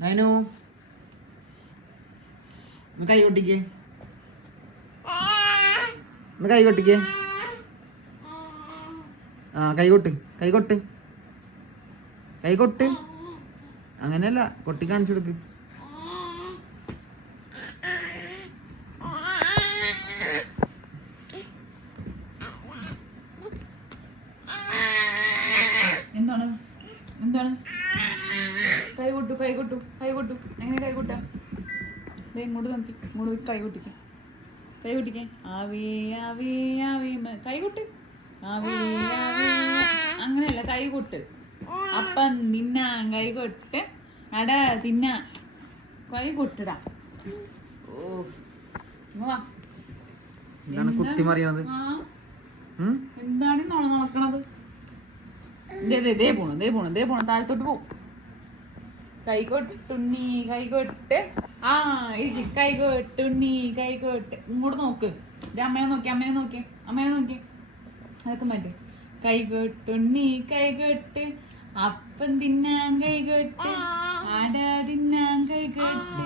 നൈനു ഒന്ന് കൈ കൊട്ടിക്കേ ഒന്ന് കൈ കൊട്ടിക്കേ ആ കൈ കൊട്ട് കൈ കൊട്ട്. കൈ കൊട്ട്. അങ്ങനെയല്ല കൊട്ടി കാണിച്ചു കൊടുക്ക്. എന്താണ്? എന്താണ്? കൈ കൊട്ടു കൈ കൊട്ടു കൈ കൊട്ടു. എങ്ങനെ കൈ കൊട്ടാ? ദേ ഇങ്ങോട്ട് നോക്കി ഇങ്ങോട്ട് പോയി കൈ കൊട്ടിക്ക. കൈ കൊട്ടിക്കേ. ആവേ ആവി ആവേ. മ- കൈ കൊട്ട്. ആവി ആവി. അങ്ങനെയല്ല കൈ കൊട്ട്. അപ്പം തിന്നാൻ കൈ കൊട്ട്. അട തിന്നാ. കൈ കൊട്ടിടാ. ഓ വാ. എന്താണ് കുട്ടി എന്താണ് നൊണ നടക്കണത് ദേ ദേ പോണു ദേ പോണു ദേ പോണു. താഴത്തോട്ട് പോവും കൈകൊട്ടുണ്ണി കൈകൊട്ട്. ആ ഇരിക്കും. കൈകൊട്ടുണ്ണി കൈകൊട്ട്. ഇങ്ങോട്ട് നോക്ക്. ദേ അമ്മയെ നോക്കി അമ്മയെ നോക്കി അമ്മയെ നോക്കി. അതൊക്കെ മാറ്റി. കൈകൊട്ടുണ്ണി കൈകൊട്ട്. അപ്പം തിന്നാൻ കൈകൊട്ട്. ആടാ തിന്നാൻ കൈകൊട്ട്.